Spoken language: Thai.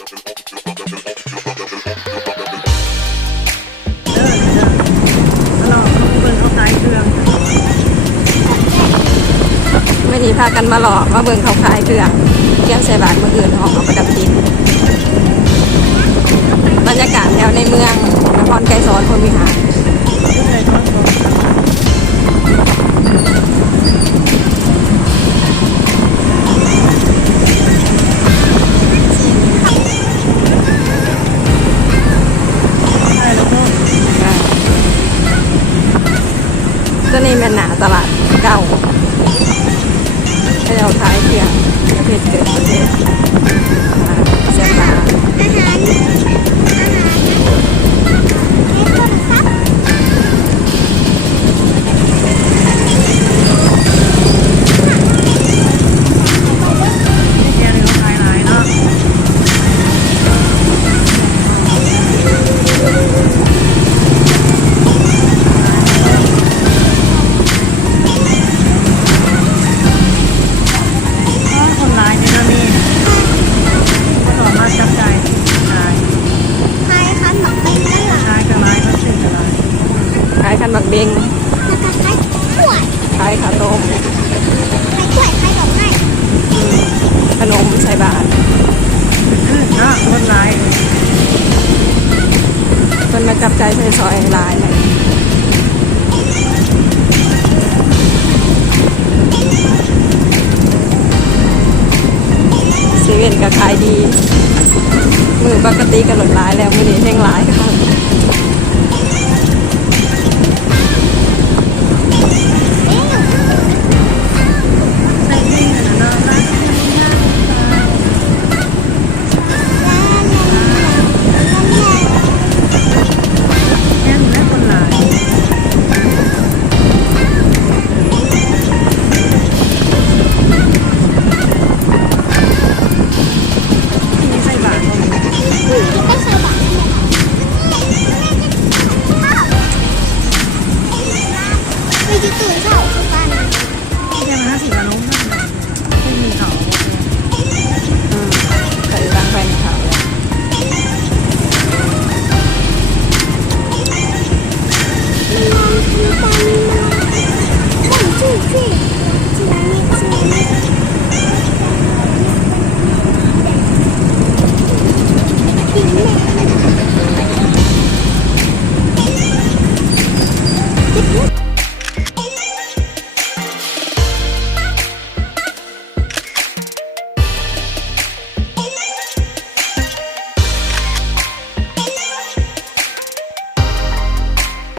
ไม่ดีพากันมาหลอกมาเบิ่งเขาขายเครื่องเกี่ยวใส่บาทเมื่ออื่นออกประดับดินบรรยากาศแถวในเมืองนครไกรสอนพรหมวิหารตัวนี้เป็นหนาตลาดเก่าให้เราขายเครื่องประเภทเกิดประเทศเสียบาขายขันบักเบงขายขนมขนมใส่บาทคนร้ายคนมาจับใจเพื่อซอยลายเลยเซเว่นก็ขายดีมือปกติก็หลดลายแล้วมือนี้แห้งลายค่ะMẹ